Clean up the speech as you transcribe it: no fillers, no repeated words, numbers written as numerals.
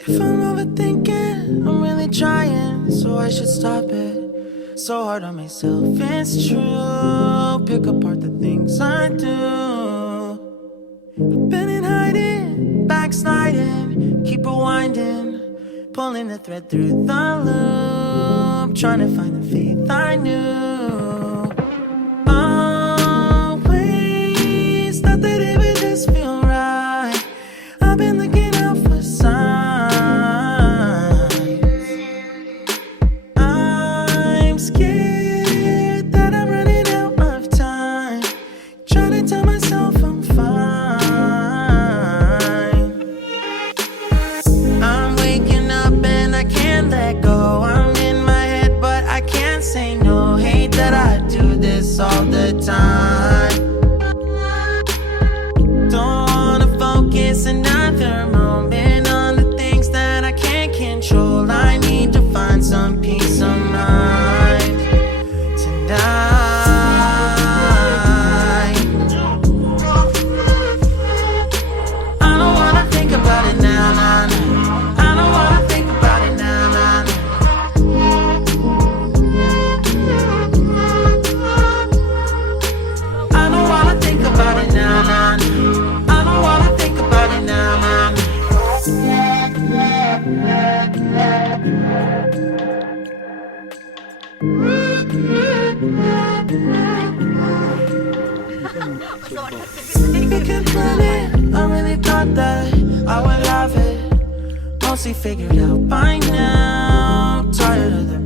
If I'm overthinking, I'm really trying, so I should stop it. So hard on myself, it's true. Pick apart the things I do. I've been in hiding, backsliding, keep rewinding, pulling the thread through the loop, trying to find the faith I knew. Always thought that it would just feel right. I've been looking out for signs. I'm scared that I'm running out of time, trying to tell myself I'm fine. I'm waking up and I can't let go. I'm in my head but I can't say no. Hate that I do this all the time. Don't wanna focus another moment on the things that I can't control. I need to find some peace of mind tonight. I don't wanna think about it now, nah, nah. I don't wanna think about it now, nah, nah. I don't wanna think about it now, nah, nah. I don't wanna think about it now, nah, nah. We can plan it. I really thought that I would have it mostly figured out by now. Tired of the